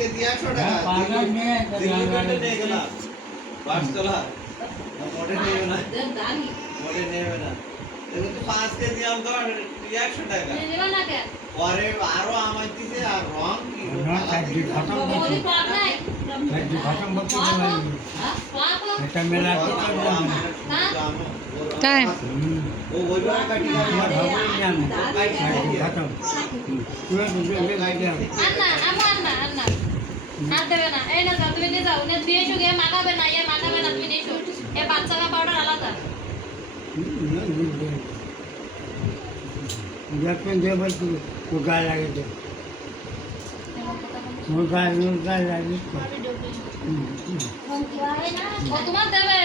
KG 100 টাকা দিল্লি পেটে নিয়ে গেলাম বাসতলা মোটে নেবে না মোটে নেবে না দেখো তো 5 কেজি আম তো 100 টাকা নেবে না কে পরে আরো আমার দিছে আর রং কি না কাটি খতম বলি করতে পার নাই কাটি খতম করতে পারি পাপ এটা মেলা তো করলাম তাই ও ওইভাবে কাটি আমার যাবে ভাবুন না কাটি খতম পুরো দুটো কাটি আন্না আমু আন্না আন্না আর দেবে না এই না তুমি নিয়ে যাও নে দিয়ে এসো গিয়ে মাখাবে না ইয়ে মাখাবে না তুমি নিয়ে এসো এই বাচ্চা কা পাউডার আলাদা যখন দেব তো গায়ে লাগে তো গায়ে লাগে ও তোমার দেবে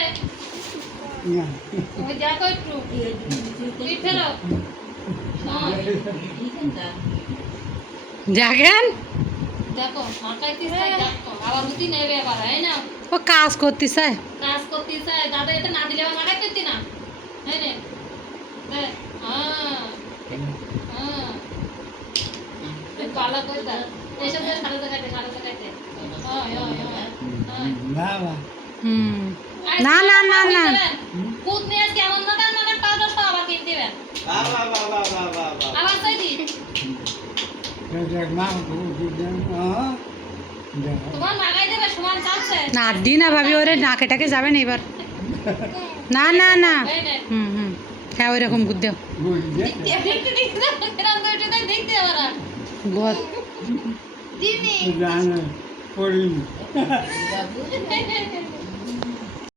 ওই দেখো একটু তুই ফেরো দেখেন দেখো হাঁকাইতে চাই দেখো আবার বুদ্ধি নেবে আবার এই না ও কাজ করতে চায় কাজ করতে চাই দাদা এটা না দিলে আমার মারাই করতি না এই নে হ্যাঁ হ্যাঁ এই পালা কই দা এসব সারা জায়গাতে বাবা হুম না না না না কুদ নিয়ে কেমন মাগান মাগান পাউডার সব আবার কিনতে দিবেন বাবা বাবা বাবা বাবা আবার চাই দি দেখ মা তোমার মাগাই দেবে সমান চাচ্ছে না দি না ভাবি ওরে নাকে টাকে যাবে না এবার না না না এই নে হুম হুম হ্যাঁ ওই রকম গুদ দেও দেখতে দেখতে এরকম তো এটা দেখতে আবার বহুত দিবি জানা পড়িনি বাবু